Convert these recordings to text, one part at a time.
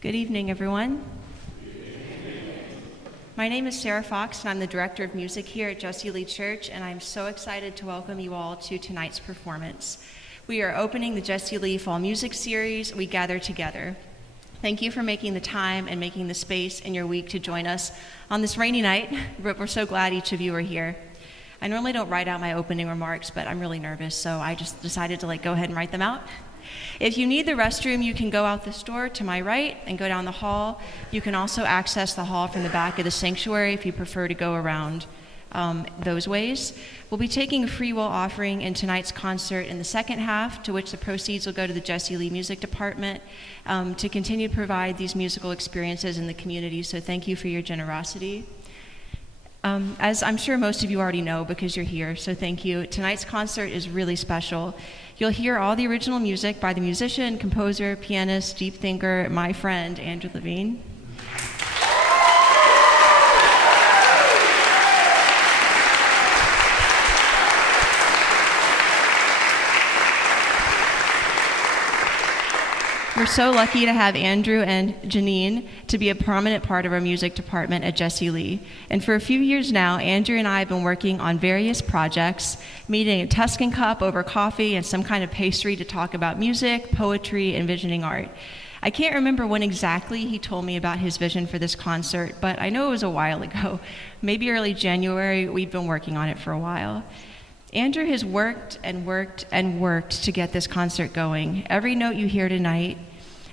Good evening, everyone. My name is Sarah Fox, and I'm the Director of Music here at Jesse Lee Church, and I'm so excited to welcome you all to tonight's performance. We are opening the Jesse Lee Fall Music Series, We Gather Together. Thank you for making the time and making the space in your week to join us on this rainy night, but we're so glad each of you are here. I normally don't write out my opening remarks, but I'm really nervous, so I just decided to go ahead and write them out. If you need the restroom, you can go out this door to my right and go down the hall. You can also access the hall from the back of the sanctuary if you prefer to go around those ways. We'll be taking a free will offering in tonight's concert in the second half, to which the proceeds will go to the Jesse Lee Music Department to continue to provide these musical experiences in the community, so thank you for your generosity. As I'm sure most of you already know because you're here, so thank you. Tonight's concert is really special. You'll hear all the original music by the musician, composer, pianist, deep thinker, my friend, Andrew Levine. We're so lucky to have Andrew and Janine to be a prominent part of our music department at Jesse Lee. And for a few years now, Andrew and I have been working on various projects, meeting at Tuscan Cup over coffee and some kind of pastry to talk about music, poetry, and visioning art. I can't remember when exactly he told me about his vision for this concert, but I know it was a while ago. Maybe early January. We've been working on it for a while. Andrew has worked and worked and worked to get this concert going. Every note you hear tonight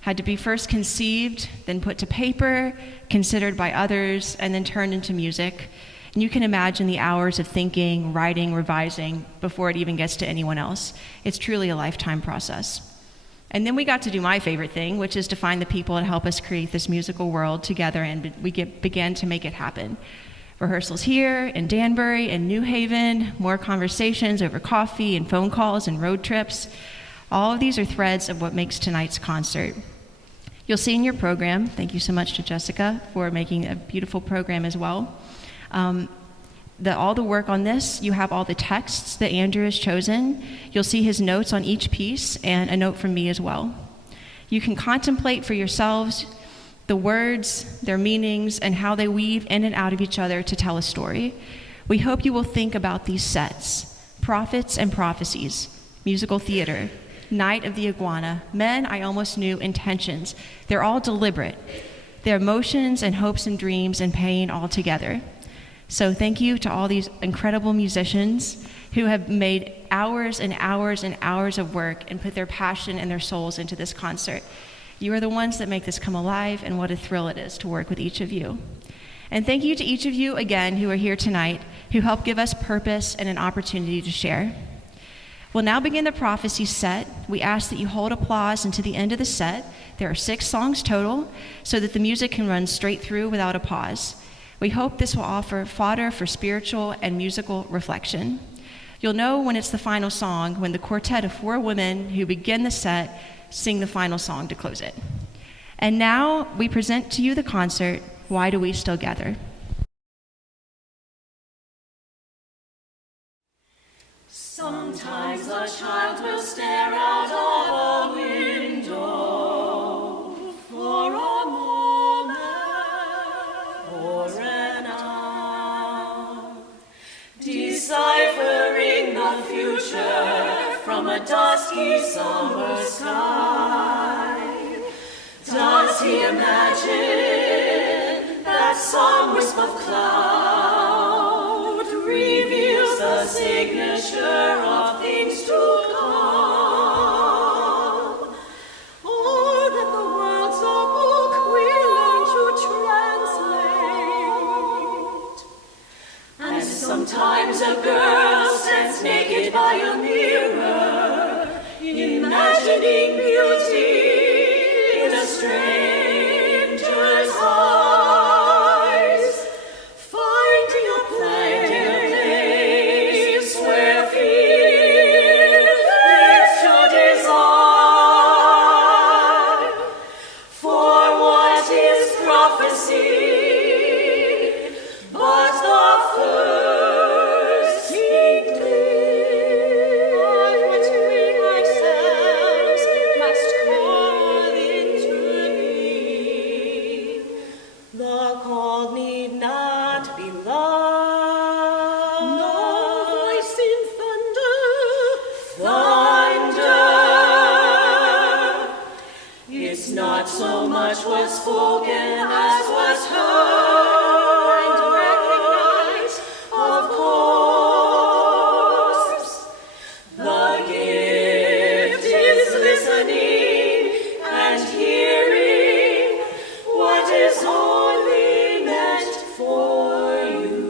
had to be first conceived, then put to paper, considered by others, and then turned into music. And you can imagine the hours of thinking, writing, revising before it even gets to anyone else. It's truly a lifetime process. And then we got to do my favorite thing, which is to find the people to help us create this musical world together, and we began to make it happen. Rehearsals here, in Danbury, in New Haven, more conversations over coffee and phone calls and road trips. All of these are threads of what makes tonight's concert. You'll see in your program, thank you so much to Jessica for making a beautiful program as well. All the work on this, you have all the texts that Andrew has chosen. You'll see his notes on each piece and a note from me as well. You can contemplate for yourselves the words, their meanings, and how they weave in and out of each other to tell a story. We hope you will think about these sets: Prophets and Prophecies, musical theater, Night of the Iguana, Men I Almost Knew, Intentions. They're all deliberate. They're emotions and hopes and dreams and pain all together. So thank you to all these incredible musicians who have made hours and hours and hours of work and put their passion and their souls into this concert. You are the ones that make this come alive, and what a thrill it is to work with each of you. And thank you to each of you again who are here tonight, who help give us purpose and an opportunity to share. We'll now begin the prophecy set. We ask that you hold applause until the end of the set. There are 6 songs total, so that the music can run straight through without a pause. We hope this will offer fodder for spiritual and musical reflection. You'll know when it's the final song, when the quartet of 4 women who begin the set sing the final song to close it. And now we present to you the concert, Why Do We Still Gather? Sometimes a child will stare out of a window for a moment or an hour, deciphering the future from a dusky summer sky. Does he imagine that some wisp of cloud reveals the signature of things to come? Or that the world's a book we learn to translate? And sometimes a girl stands naked by a mirror, imagining beauty in a stranger's eyes, finding a place where fear leads to desire. For what is prophecy but the first inkling of what we ourselves not so much was spoken as was heard and recognized, of course. The gift is listening and hearing what is only meant for you.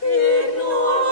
Ignore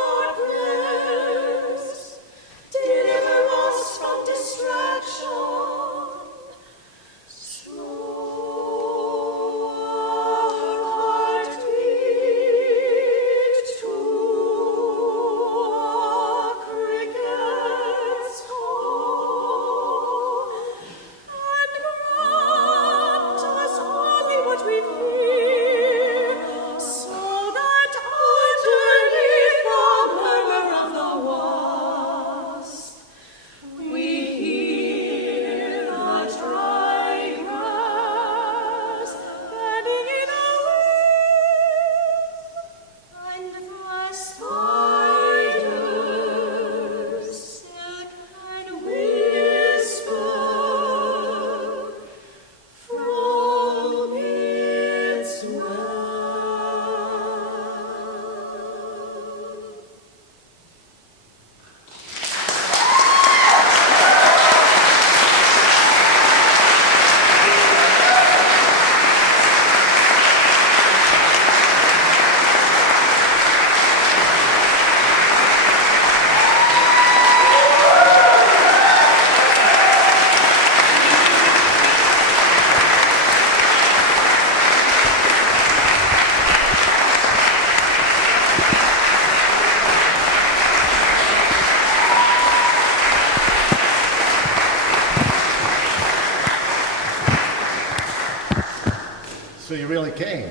you really came.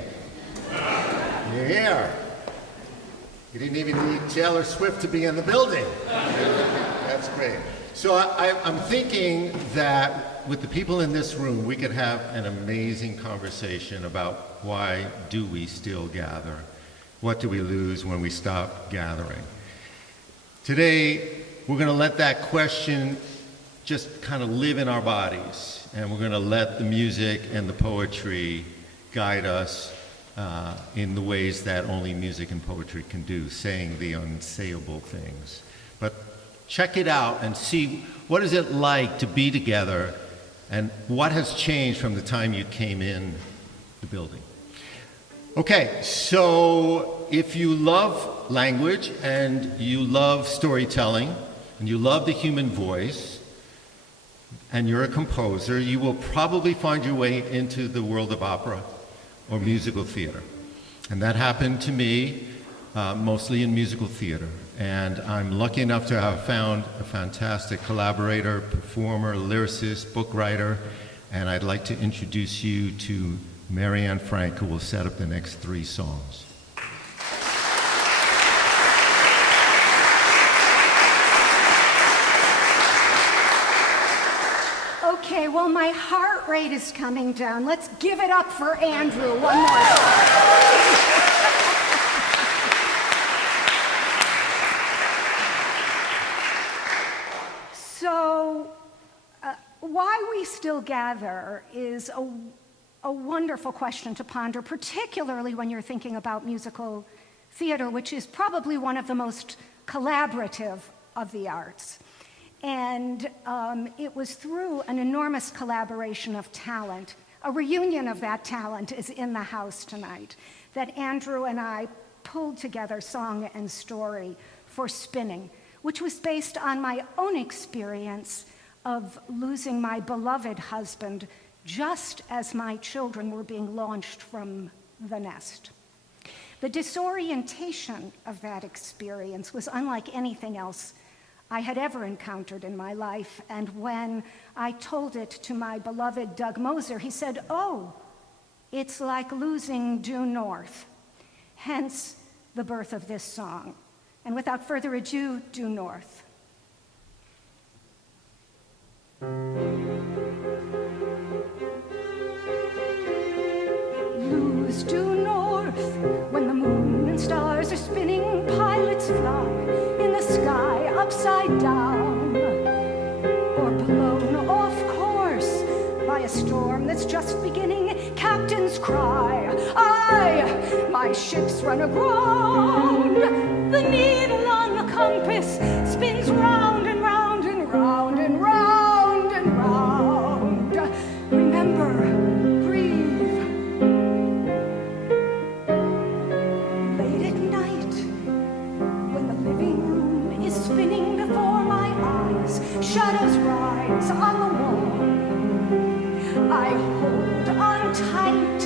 You're here. You didn't even need Taylor Swift to be in the building. That's great. So I'm thinking that with the people in this room, we could have an amazing conversation about why do we still gather? What do we lose when we stop gathering? Today, we're going to let that question just kind of live in our bodies, and we're going to let the music and the poetry guide us in the ways that only music and poetry can do, saying the unsayable things. But check it out and see what is it like to be together and what has changed from the time you came in the building. Okay, so if you love language and you love storytelling and you love the human voice and you're a composer, you will probably find your way into the world of opera or musical theater. And that happened to me mostly in musical theater. And I'm lucky enough to have found a fantastic collaborator, performer, lyricist, book writer, and I'd like to introduce you to Marianne Frank, who will set up the next 3 songs. Okay, well, my heart rate is coming down. Let's give it up for Andrew one more time. So, why we still gather is a wonderful question to ponder, particularly when you're thinking about musical theater, which is probably one of the most collaborative of the arts. And it was through an enormous collaboration of talent, a reunion of that talent is in the house tonight, that Andrew and I pulled together Song and Story for Spinning, which was based on my own experience of losing my beloved husband just as my children were being launched from the nest. The disorientation of that experience was unlike anything else I had ever encountered in my life, and when I told it to my beloved Doug Moser, he said, "Oh, it's like losing due north," hence the birth of this song. And without further ado, due north. Lose due north when the moon and stars are spinning, pilots fly in the sky upside down, or blown off course by a storm that's just beginning. Captains cry, "Aye, my ship's run aground." The needle on the compass spins round and round and round and round and round. Remember, breathe. Late at night, when the living room is spinning before my eyes, shadows rise on the wall. I hold on tight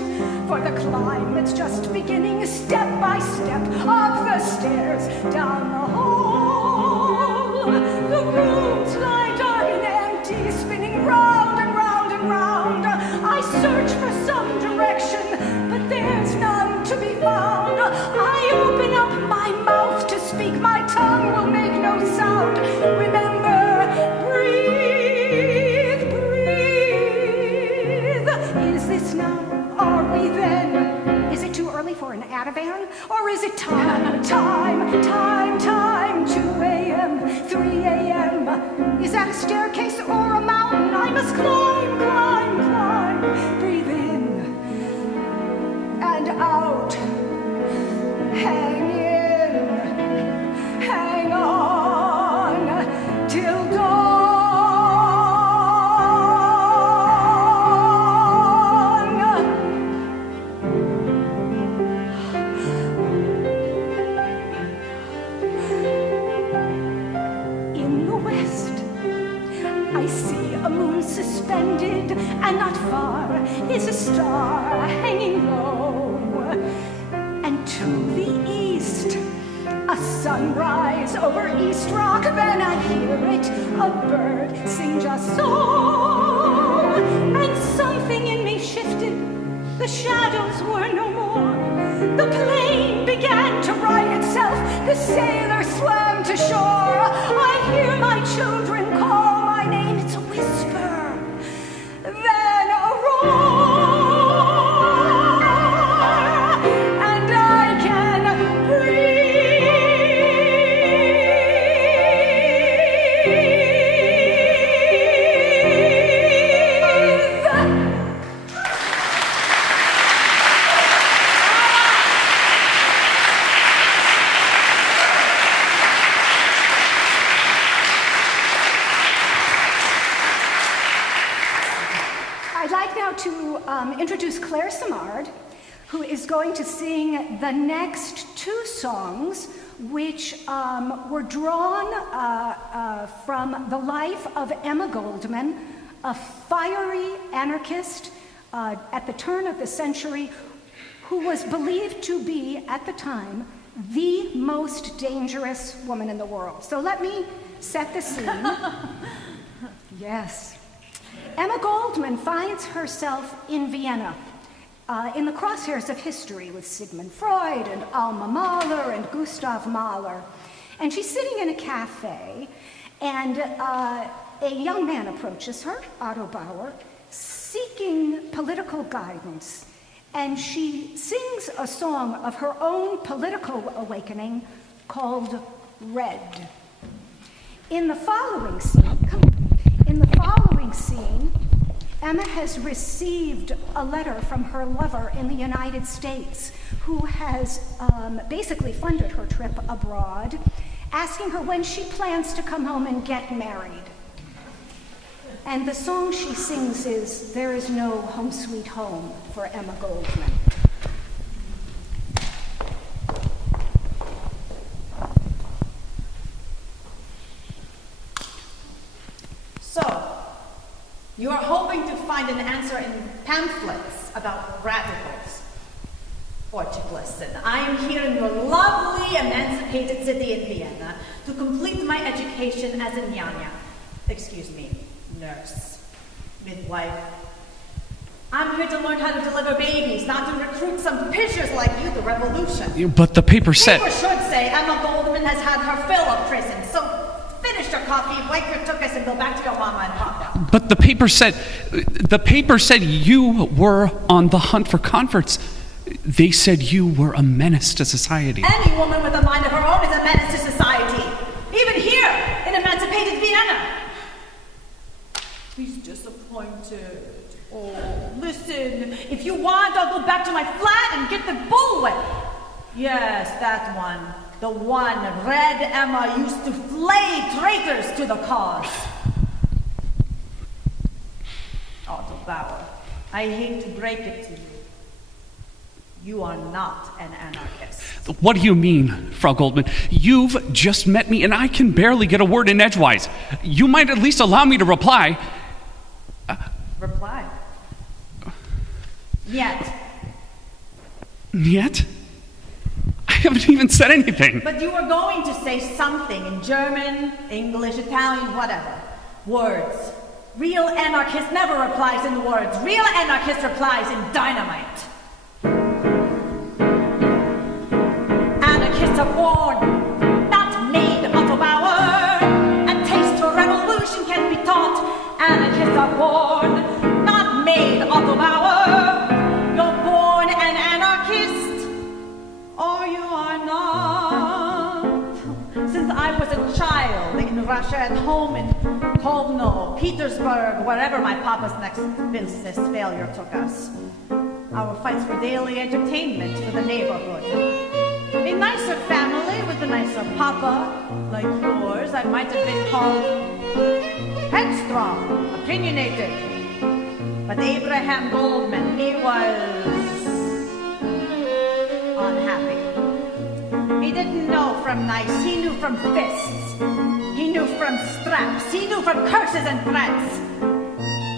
for the climb that's just beginning, step by step, up the stairs, down the hall. The rooms lie dark and empty, spinning round and round and round. I search for some direction, but there's none to be found. I open up my mouth to speak, my tongue will make no sound. Remember, breathe, breathe. Is this now? Are we then? Is it too early for an Ativan? Or is it time, time, time, time? 2 a.m., 3 a.m. Is that a staircase or a mountain? I must climb, climb, climb. Breathe in and out. Hang in, hang on till dawn. Suspended, and not far is a star hanging low. And to the east, a sunrise over East Rock. Then I hear it, a bird sing just so. And something in me shifted, The shadows were no more. The plane began to right itself. The sailor swam to shore. I hear my children call my name. It's a whisper, then a roar. And I can I'd like now to introduce Claire Simard, who is going to sing the next two songs, which were drawn from the life of Emma Goldman, a fiery anarchist at the turn of the century, who was believed to be, at the time, the most dangerous woman in the world. So let me set the scene. Yes. Emma Goldman finds herself in Vienna, in the crosshairs of history with Sigmund Freud and Alma Mahler and Gustav Mahler. And she's sitting in a cafe, and a young man approaches her, Otto Bauer, seeking political guidance. And she sings a song of her own political awakening called Red. In the following scene, Emma has received a letter from her lover in the United States, who has basically funded her trip abroad, asking her when she plans to come home and get married. And the song she sings is "There Is No Home Sweet Home" for Emma Goldman. So, you are hoping to find an answer in pamphlets about radicals. Or to listen. I am here in your lovely, emancipated city in Vienna to complete my education as a nurse, midwife. I'm here to learn how to deliver babies, not to recruit some pishers like you, the revolution. But the paper said... The paper should say Emma Goldman has had her fill of prison, so finish your coffee, wipe your tuchus, and go back to your mama and papa. But the paper said you were on the hunt for converts. They said you were a menace to society. Any woman with a mind of her own is a menace to society. Even here, in emancipated Vienna. He's disappointed. Oh, listen, if you want, I'll go back to my flat and get the bullwhip. Yes, that one. The one Red Emma used to flay traitors to the cause. Otto Bauer, I hate to break it to you. You are not an anarchist. What do you mean, Frau Goldman? You've just met me and I can barely get a word in edgewise. You might at least allow me to reply. Reply? Yet. Yet? I haven't even said anything. But you were going to say something in German, English, Italian, whatever. Words. Real anarchist never replies in words. Real anarchist replies in dynamite. Anarchists are born, not made, Otto Bauer. A taste for revolution can be taught. Anarchists are born, not made, Otto Bauer. You're born an anarchist, or you are not. Since I was a child in Russia, at home in Kovno, Petersburg, wherever my papa's next business failure took us, our fights for daily entertainment for the neighborhood. A nicer family with a nicer papa, like yours, I might have been called headstrong, opinionated. But Abraham Goldman, he was unhappy. He didn't know from knives, he knew from fists. He knew from straps, he knew from curses and threats.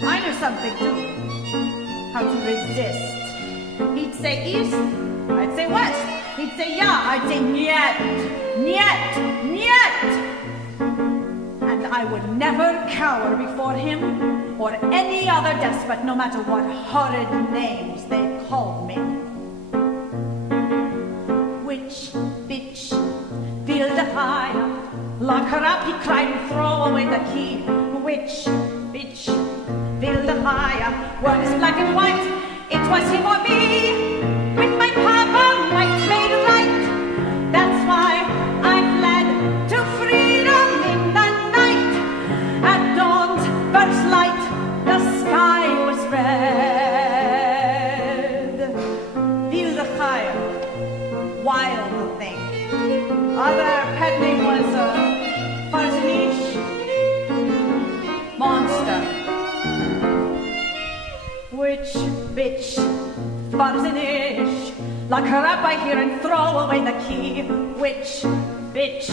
I knew something too, how to resist. He'd say east, I'd say west. He'd say yeah, I'd say niet, niet, niet. And I would never cower before him. or any other despot, no matter what horrid names they called me. Witch, bitch, fill the fire, lock her up, he cried, and throw away the key. Witch, bitch, fill the fire, world is black and white, it was him or me. With my papa, might made right, that's why I fled to freedom in the night. At dawn's first light, the sky was red. Feel the fire, wild thing. Other pet name was Farzanish, monster. Witch, bitch, Farzanish, lock her up, I hear, and throw away the key. Witch, bitch,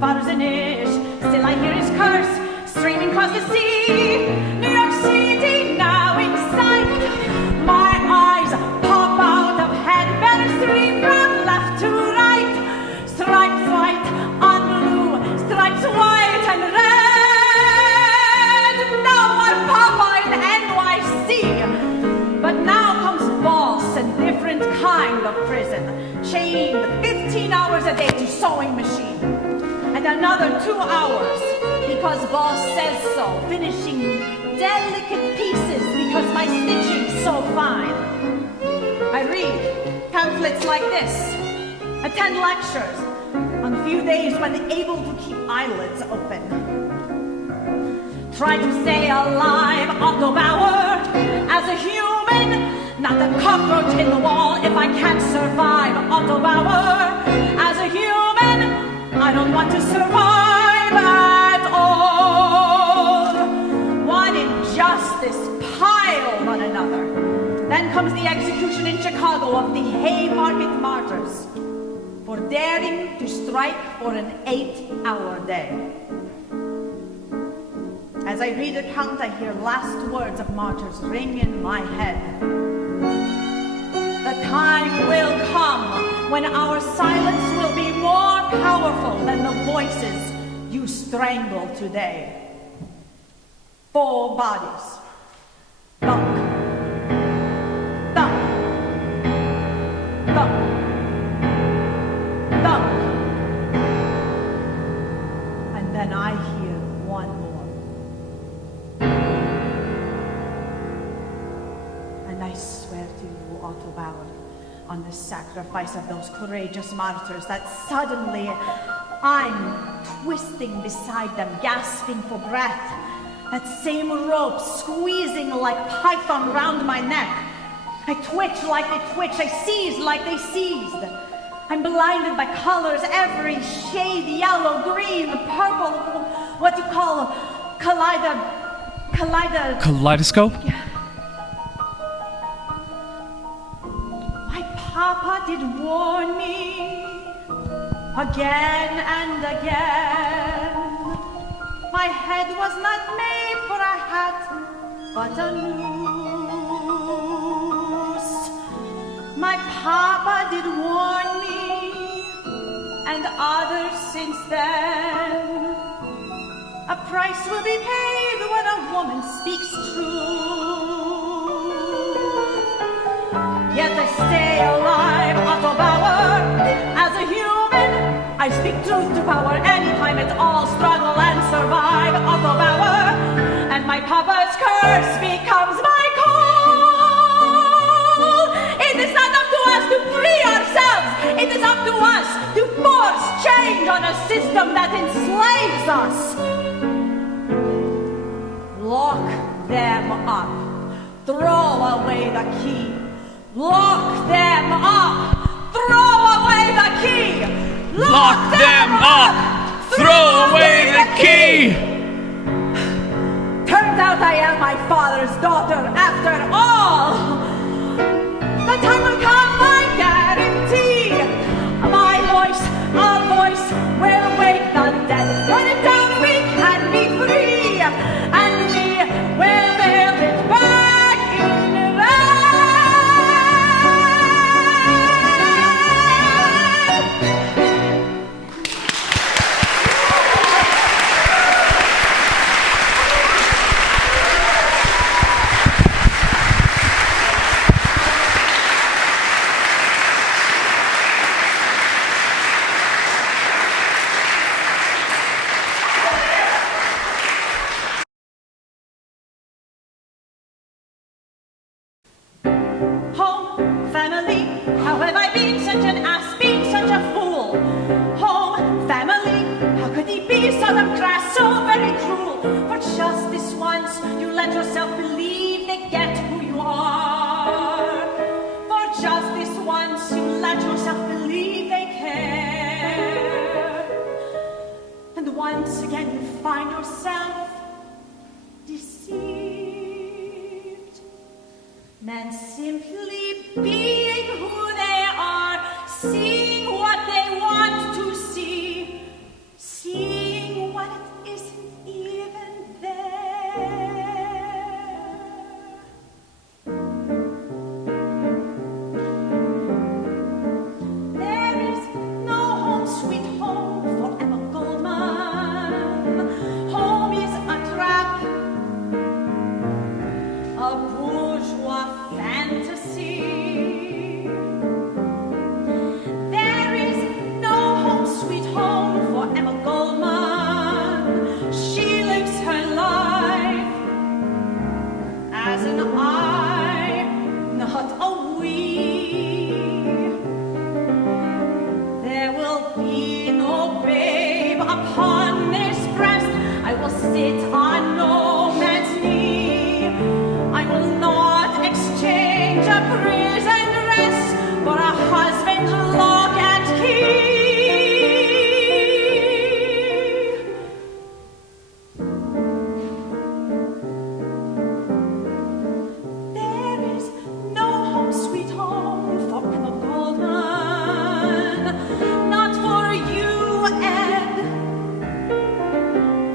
Farzanish, still I hear his curse streaming across the sea. New York City now in sight. My eyes pop out of head, better stream from left to right. Stripes white on blue, stripes white and red. No more Papa in NYC. But now comes boss, a different kind of prison. Chained 15 hours a day to sewing machine. And another 2 hours because boss says so, finishing delicate pieces because my stitching's so fine. I read pamphlets like this, attend lectures on few days when able to keep eyelids open. Try to stay alive, Otto Bauer, as a human, not a cockroach in the wall. If I can't survive, Otto Bauer, as a human, I don't want to survive at all. One injustice piled on another. Then comes the execution in Chicago of the Haymarket Martyrs for daring to strike for an 8-hour day. As I read the account, I hear last words of martyrs ring in my head. The time will come when our silence will be more powerful than the voices you strangle today. 4 bodies. Thunk. Thunk. Thunk. Thunk. And then I hear one more. And I swear to you, Otto Bauer, on the sacrifice of those courageous martyrs, that suddenly I'm twisting beside them, gasping for breath. That same rope squeezing like python round my neck. I twitch like they twitch, I seize like they seized. I'm blinded by colors, every shade, yellow, green, purple, what do you call Kaleidoscope? My papa did warn me again and again. My head was not made for a hat, but a noose. My papa did warn me, and others since then. A price will be paid when a woman speaks truth. Yet I stay alive, Otto Bauer, as a human. I speak truth to power anytime at all, struggle and survive, Otto Bauer, and my papa's curse becomes my call. It is not up to us to free ourselves, it is up to us to force change on a system that enslaves us. Lock them up, throw away the key. Lock them up, throw away the key. Lock them up! Throw away the key! Turns out I am my father's daughter after all. The time will come, I guarantee. My voice, our voice, will wake the dead. When it's done, we can be free. And we will build it back in red. once again you find yourself deceived. Men simply being who they are, seeing what they want to see, seeing what it isn't even there. There is no home sweet home for Emma Goldman. Home is a trap, a bourgeois fantasy. There is no home sweet home for Emma Goldman. She lives her life as an I, not a we. There will be no babe upon this breast. I will sit on no man's knee. I will not exchange a prison dress for a husband's lock and key. There is no home sweet home for Emma Goldman. Not for you, Ed.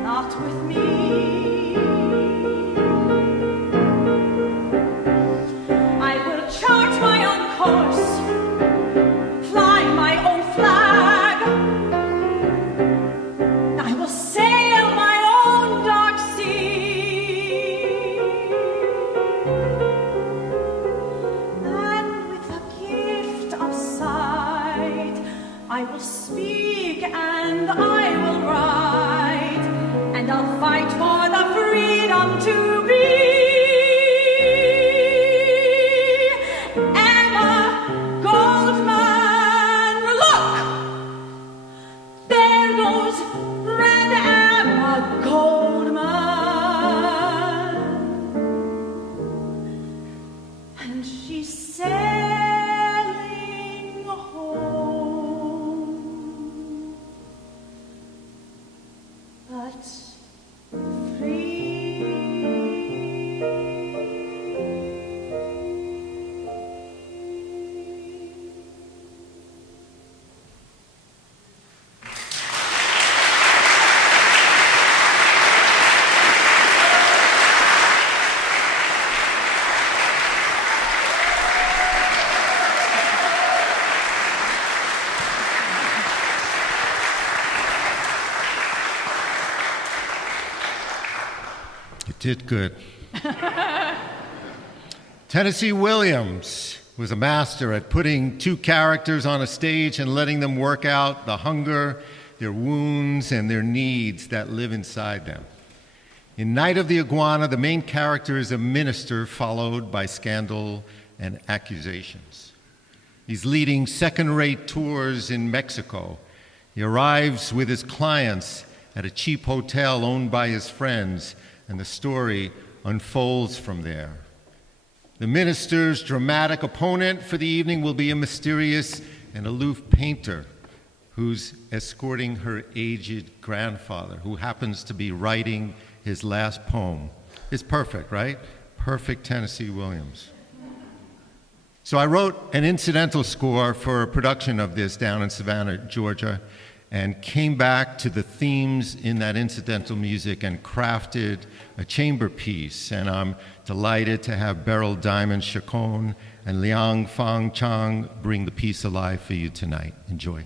Not with me. I will chart my own course, fly my own flag. I will sail my own dark sea. And with a gift of sight, I will speak and I will write, and I'll fight for the freedom to be Emma Goldman. Look, there goes Red Emma Goldman, and she's sailing home, but free. You did good. Tennessee Williams was a master at putting two characters on a stage and letting them work out the hunger, their wounds, and their needs that live inside them. In Night of the Iguana, the main character is a minister followed by scandal and accusations. He's leading second-rate tours in Mexico. He arrives with his clients at a cheap hotel owned by his friends, and the story unfolds from there. The minister's dramatic opponent for the evening will be a mysterious and aloof painter who's escorting her aged grandfather, who happens to be writing his last poem. It's perfect, right? Perfect Tennessee Williams. So I wrote an incidental score for a production of this down in Savannah, Georgia, and came back to the themes in that incidental music and crafted a chamber piece. And I'm delighted to have Beryl Diamond Chacon and Liang Fang Chang bring the piece alive for you tonight. Enjoy.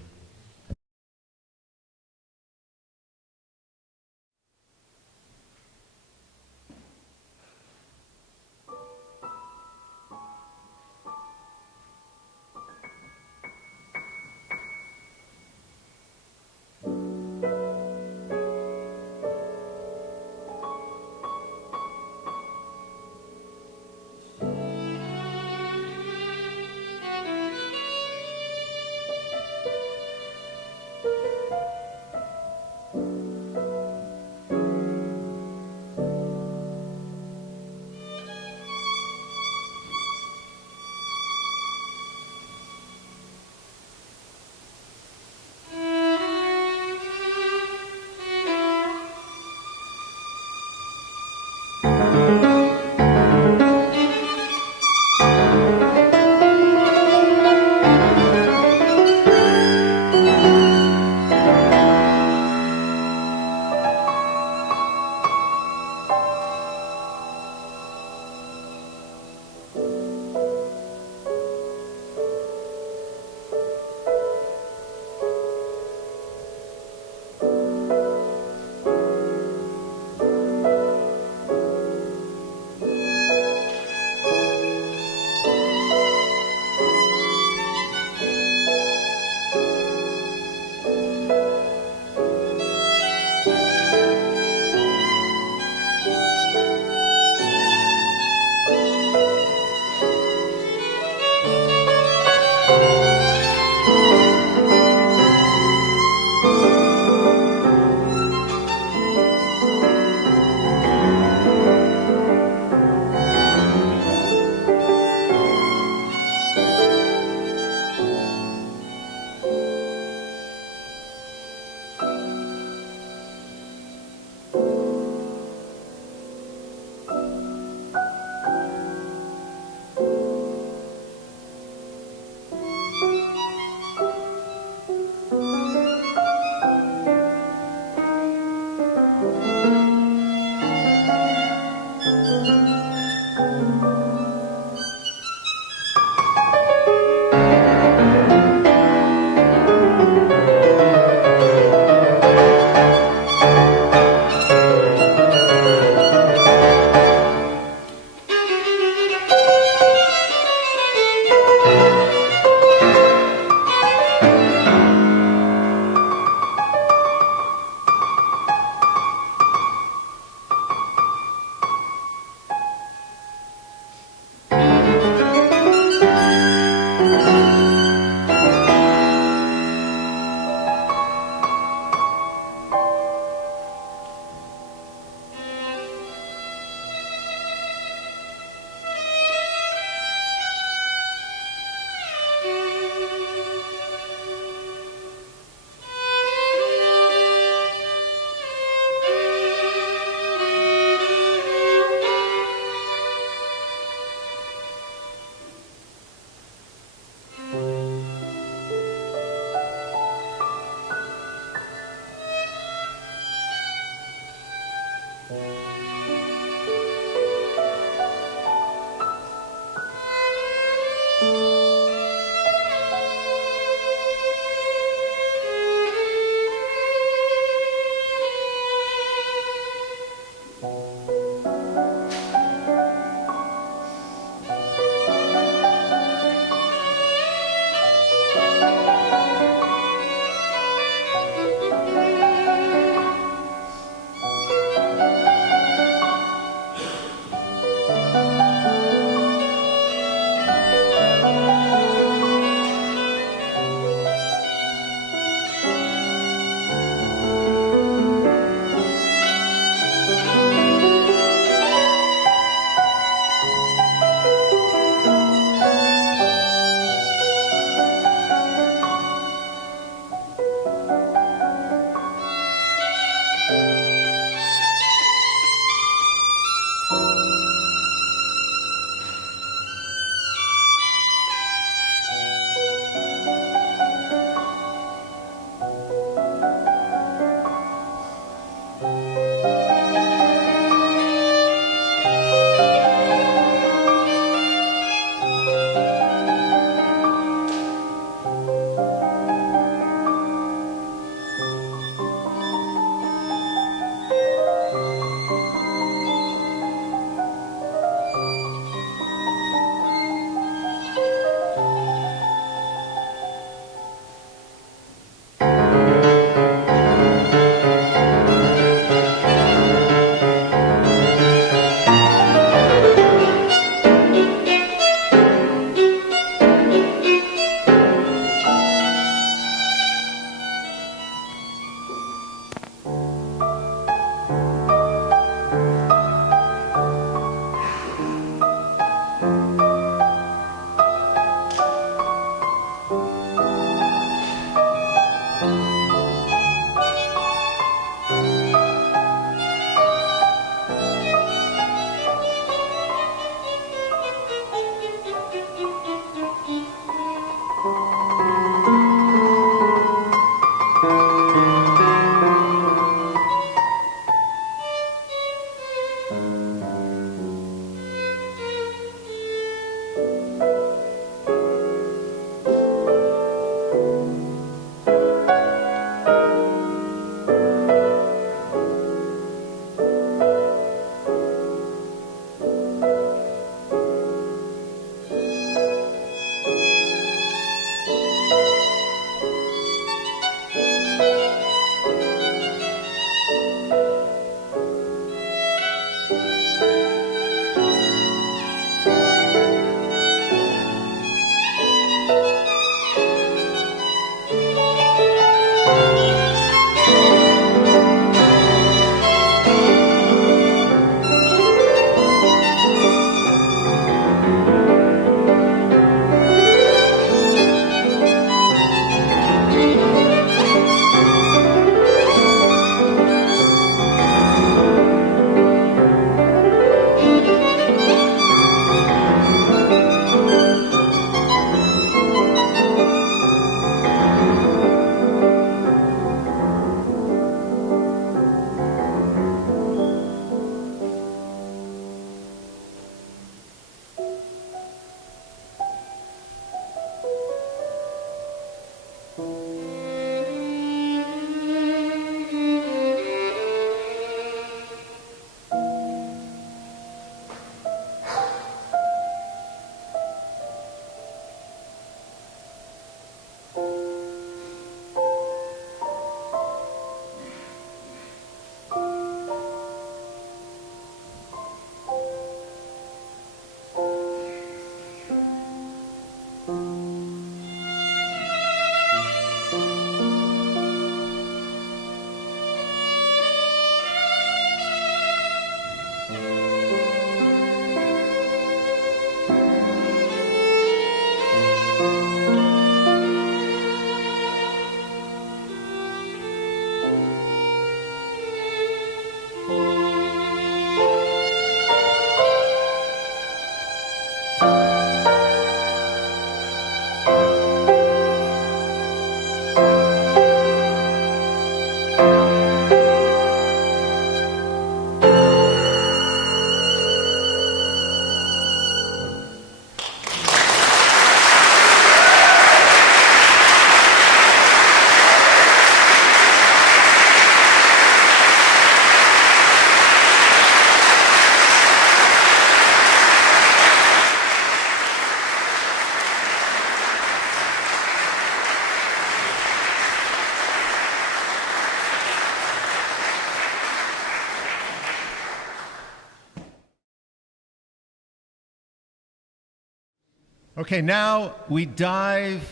Okay, now we dive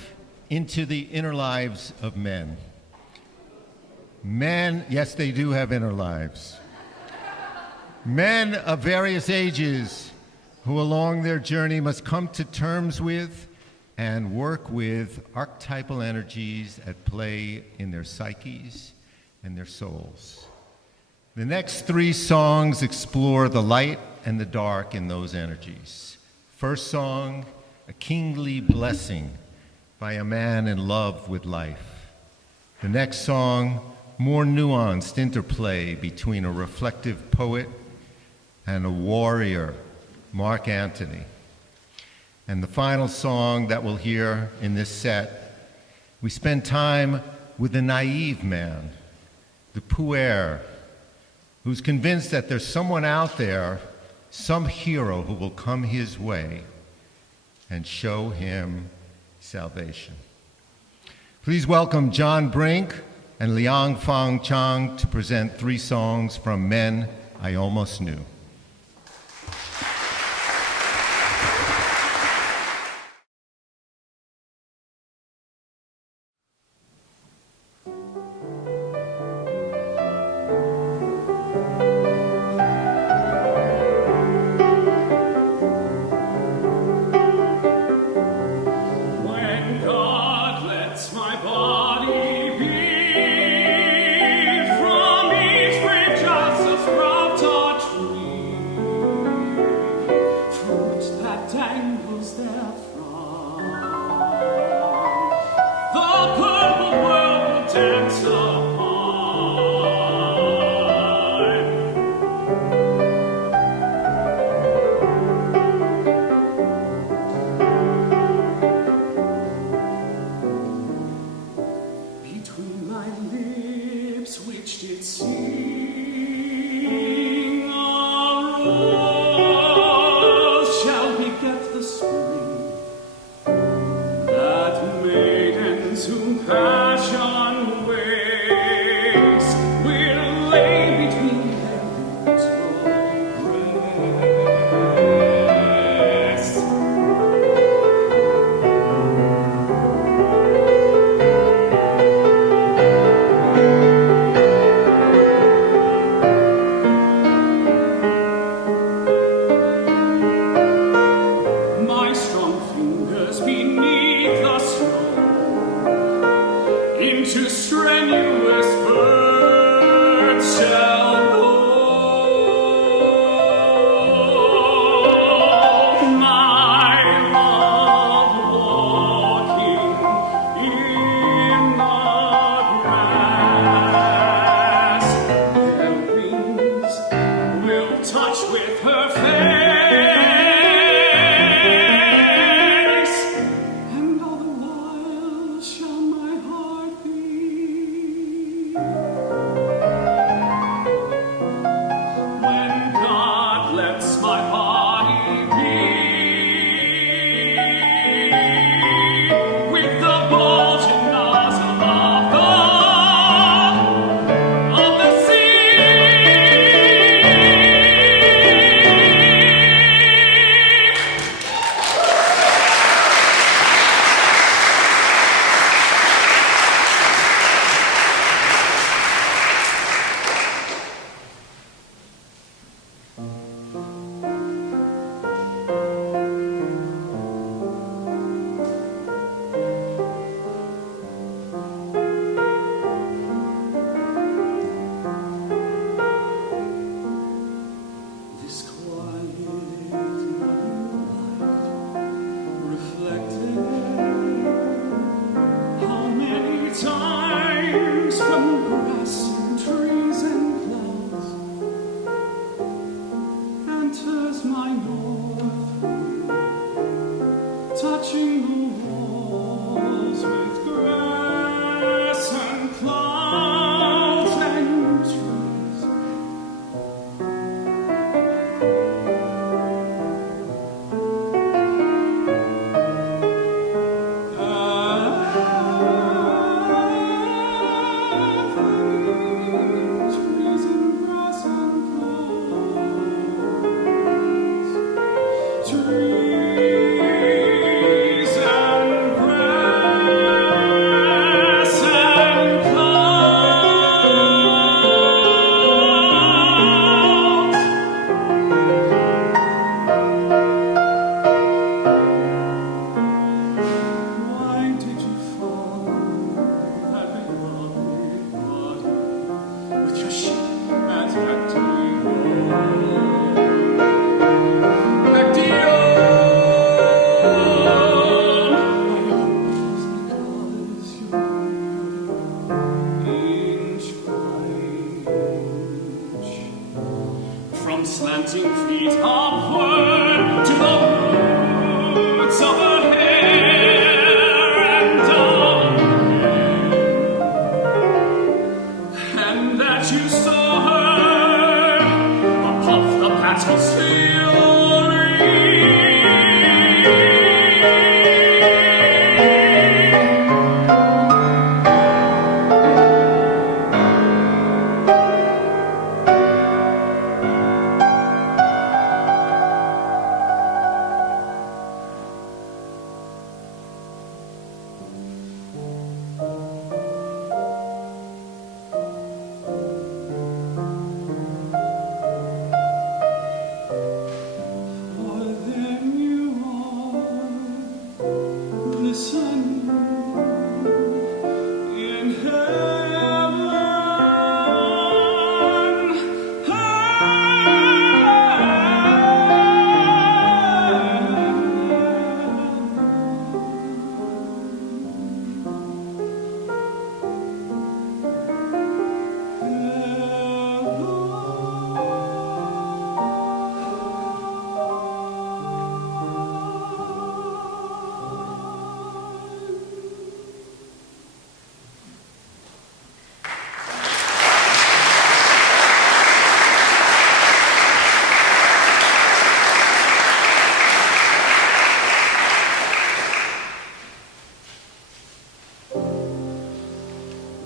into the inner lives of men. Men, yes, they do have inner lives. Men of various ages who along their journey must come to terms with and work with archetypal energies at play in their psyches and their souls. The next three songs explore the light and the dark in those energies. First song, A Kingly Blessing by a man in love with life. The next song, more nuanced interplay between a reflective poet and a warrior, Mark Antony. And the final song that we'll hear in this set, we spend time with the naive man, the puer, who's convinced that there's someone out there, some hero who will come his way and show him salvation. Please welcome John Brink and Liang Fang Chang to present three songs from Men I Almost Knew. When God lets my body be from each branch just a sprout or tree, fruit that dangles therefrom, the purple world will dance upon. Between my lips, which did sing a rose, shall beget the spring, that maidens whom passion wakes will lay between their beautiful breasts. from slanting feet upward to the roots of her hair and down, and that you saw her above the battlefield.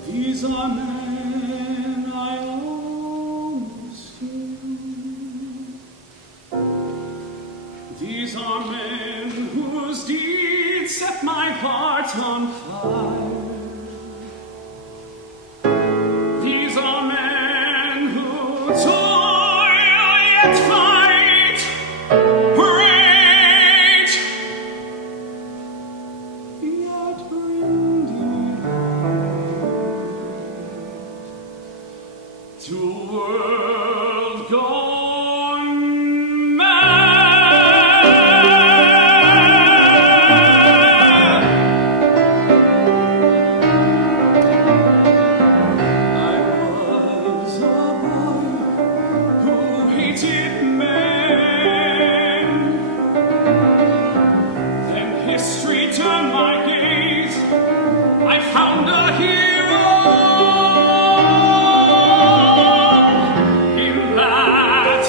These are men I almost knew. These are men whose deeds set my heart on fire. These are men who toil yet fight, rage yet bring to a world gone mad. I was a boy who hated men. Then history turned my gaze. I found a hero in that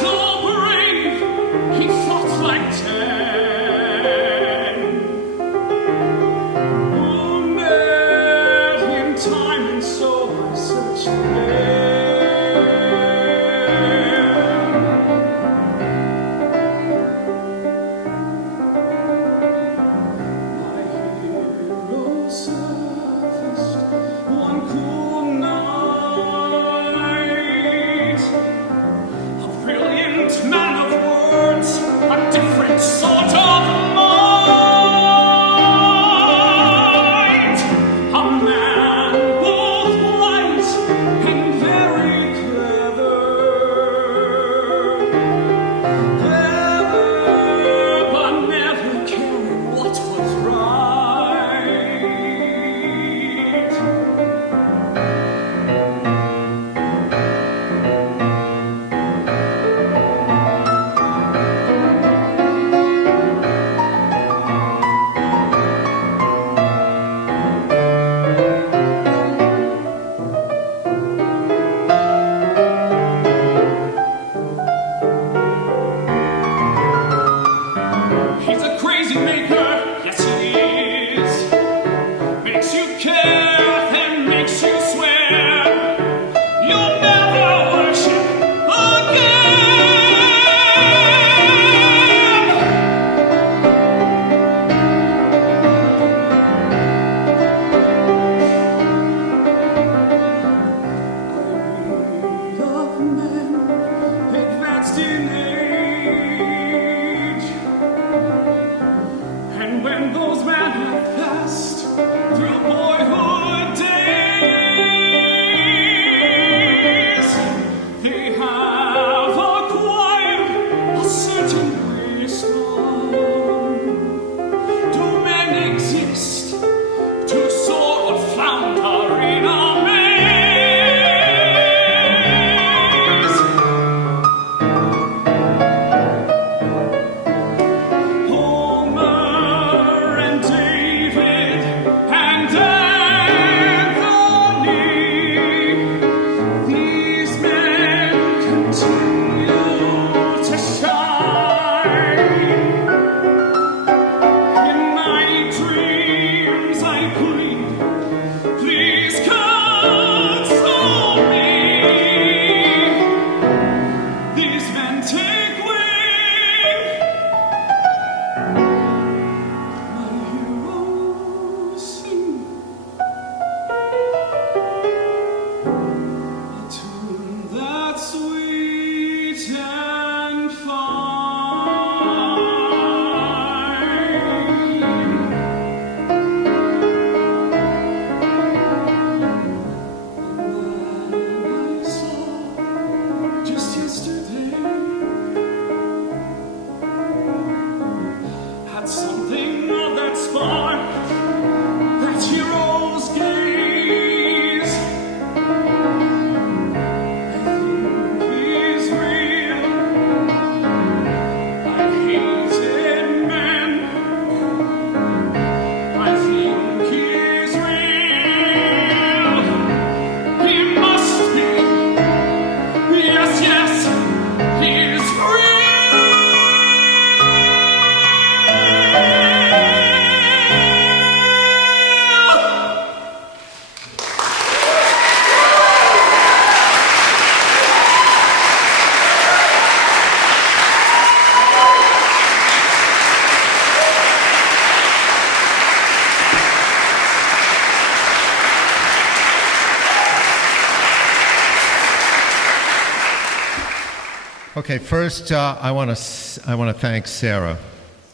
Okay, first I want to thank Sarah.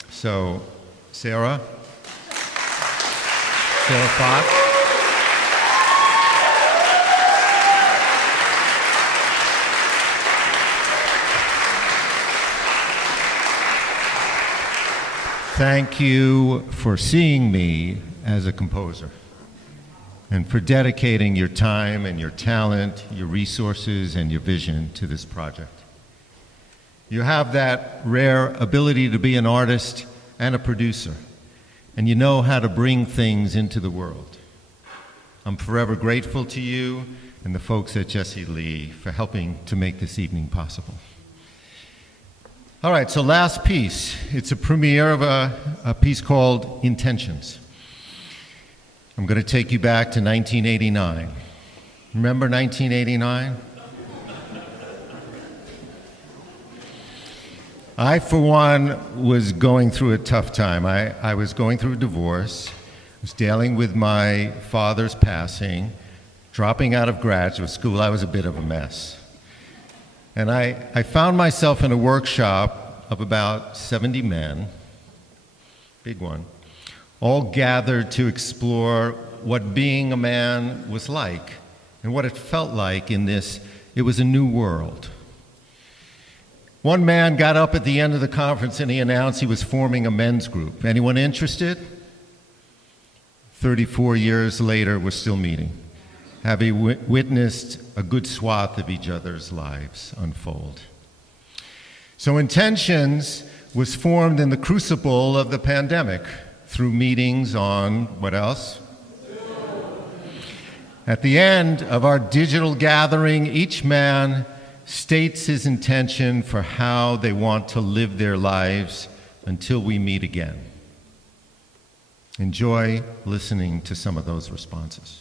So, Sarah Fox. Thank you for seeing me as a composer and for dedicating your time and your talent, your resources, and your vision to this project. You have that rare ability to be an artist and a producer, and you know how to bring things into the world. I'm forever grateful to you and the folks at Jesse Lee for helping to make this evening possible. All right, so last piece. It's a premiere of a piece called Intentions. I'm going to take you back to 1989. Remember 1989? I, for one, was going through a tough time. I was going through a divorce, was dealing with my father's passing, dropping out of graduate school. I was a bit of a mess. And I found myself in a workshop of about 70 men, big one, all gathered to explore what being a man was like and what it felt like in this, it was a new world. One man got up at the end of the conference and he announced he was forming a men's group. Anyone interested? 34 years later, we're still meeting, having witnessed a good swath of each other's lives unfold. So Intentions was formed in the crucible of the pandemic through meetings on, what else? At the end of our digital gathering, each man states his intention for how they want to live their lives until we meet again. Enjoy listening to some of those responses.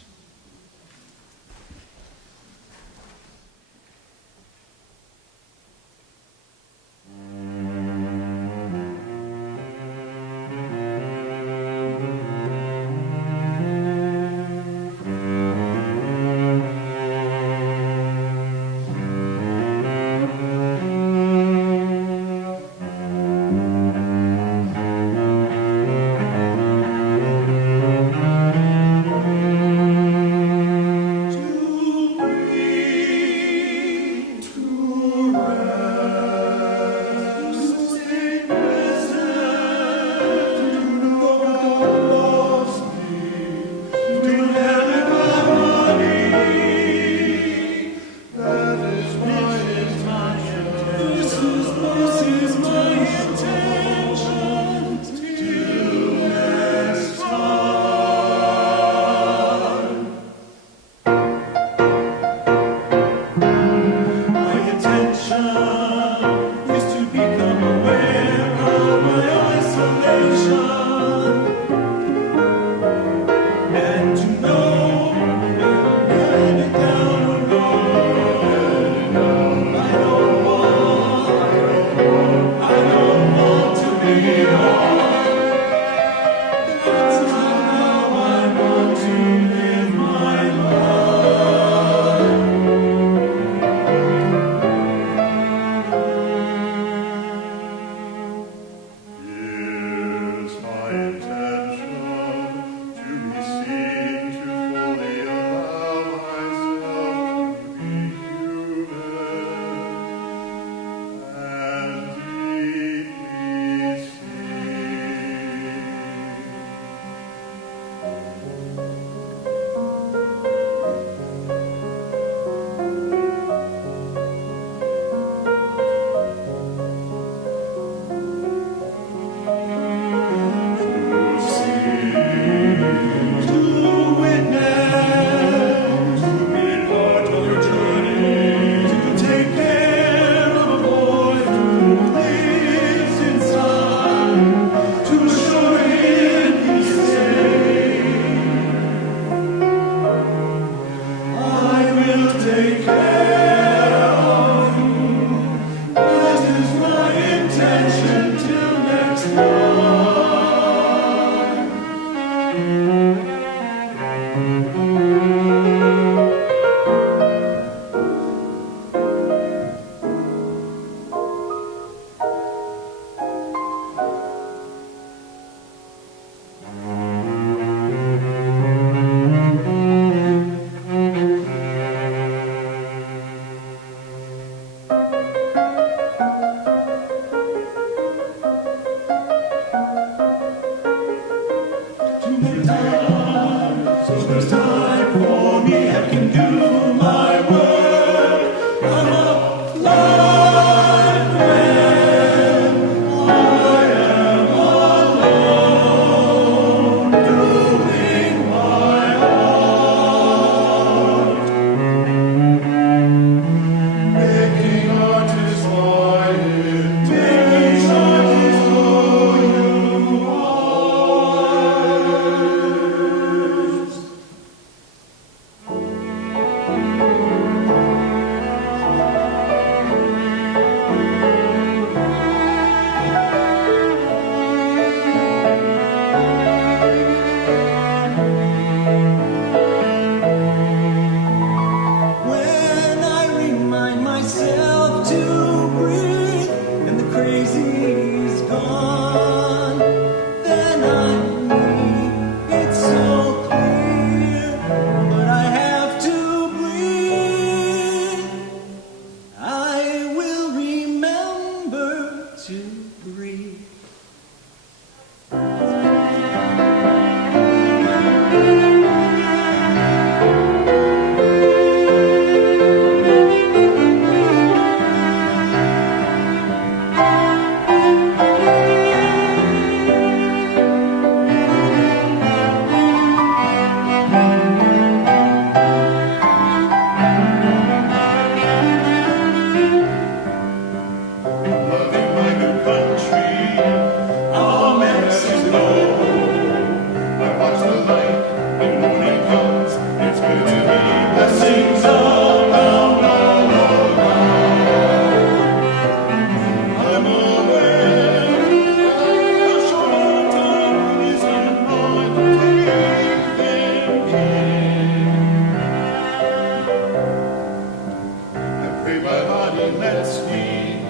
way my body lets me,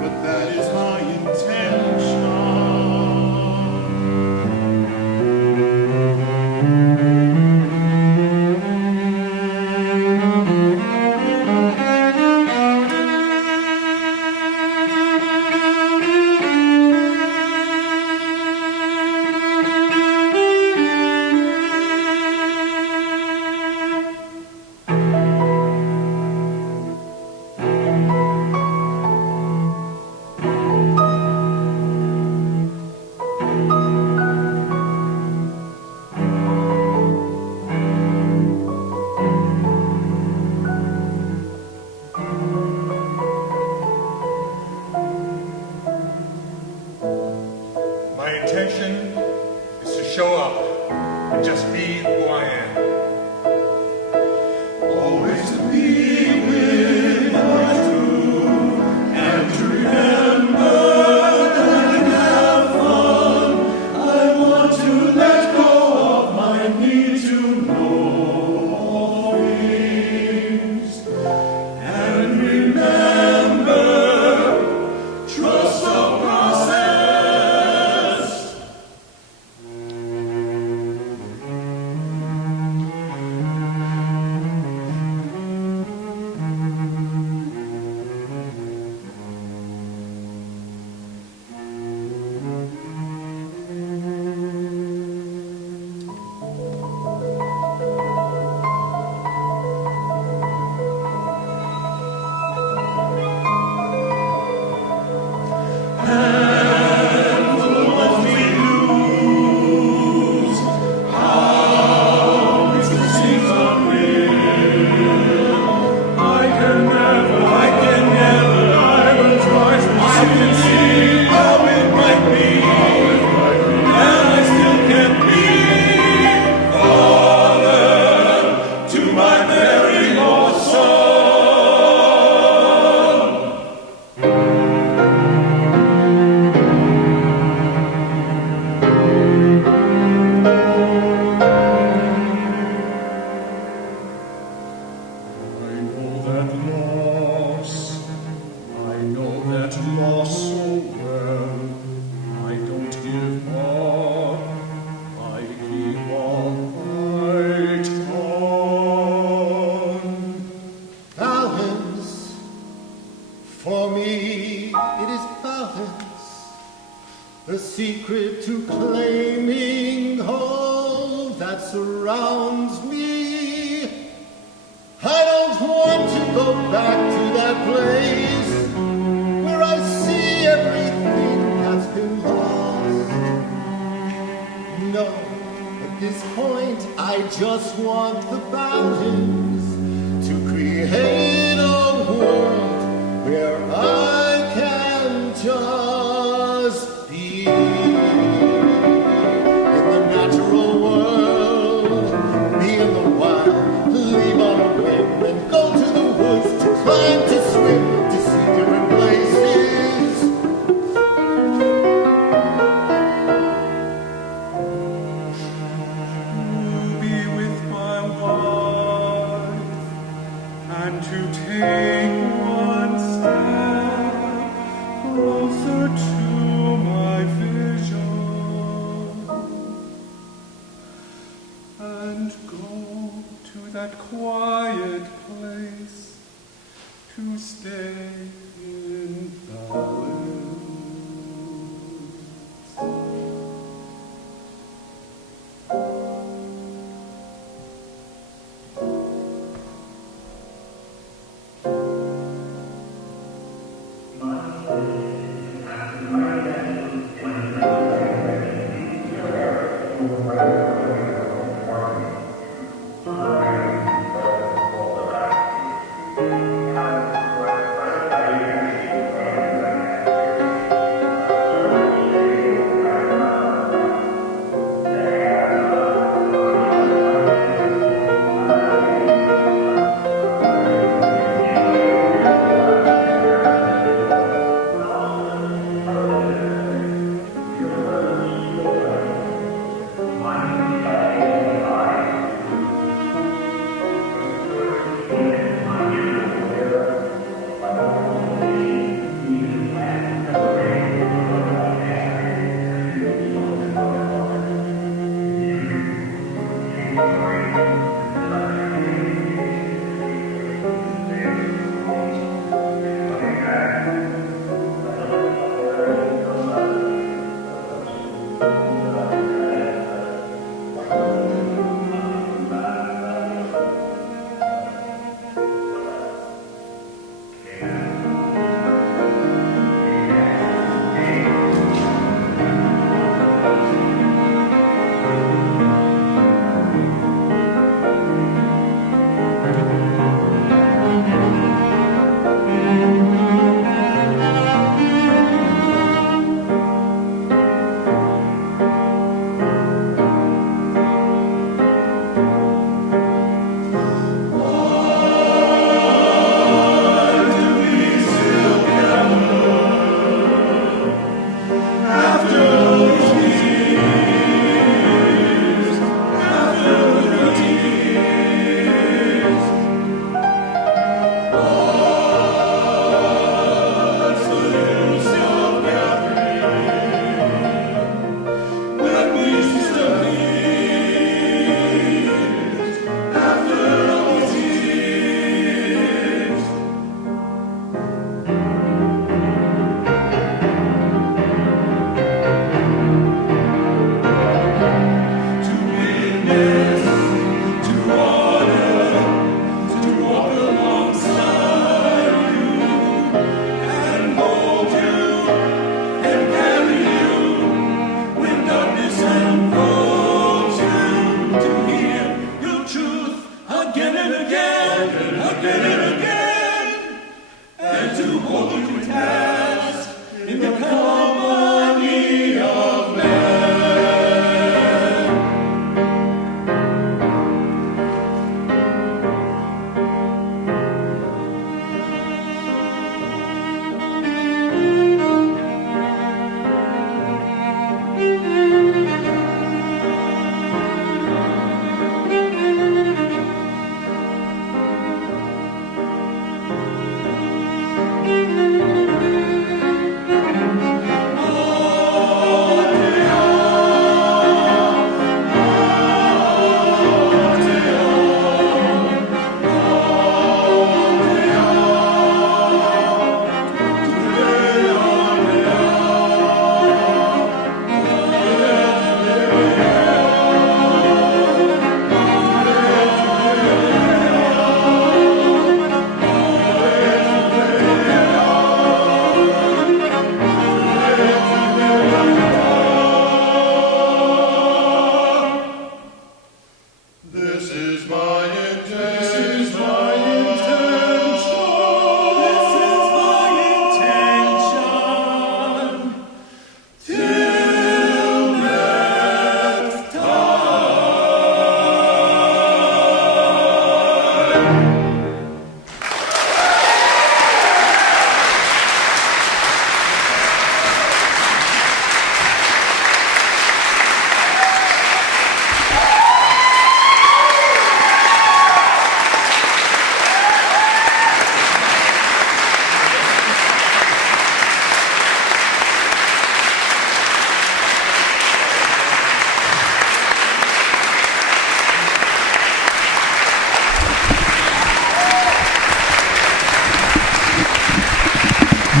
but that is my intention.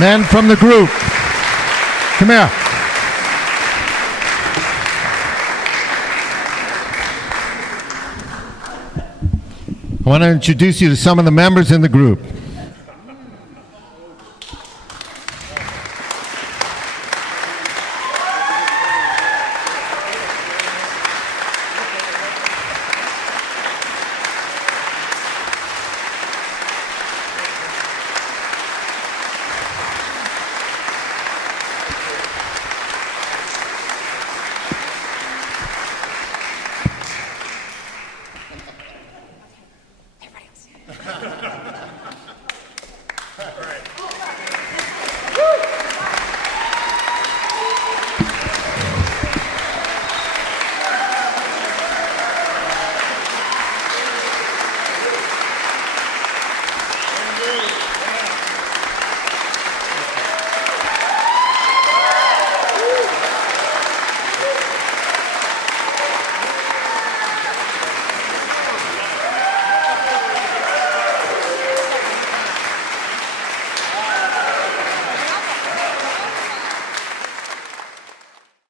Men from the group, come here. I want to introduce you to some of the members in the group. All right.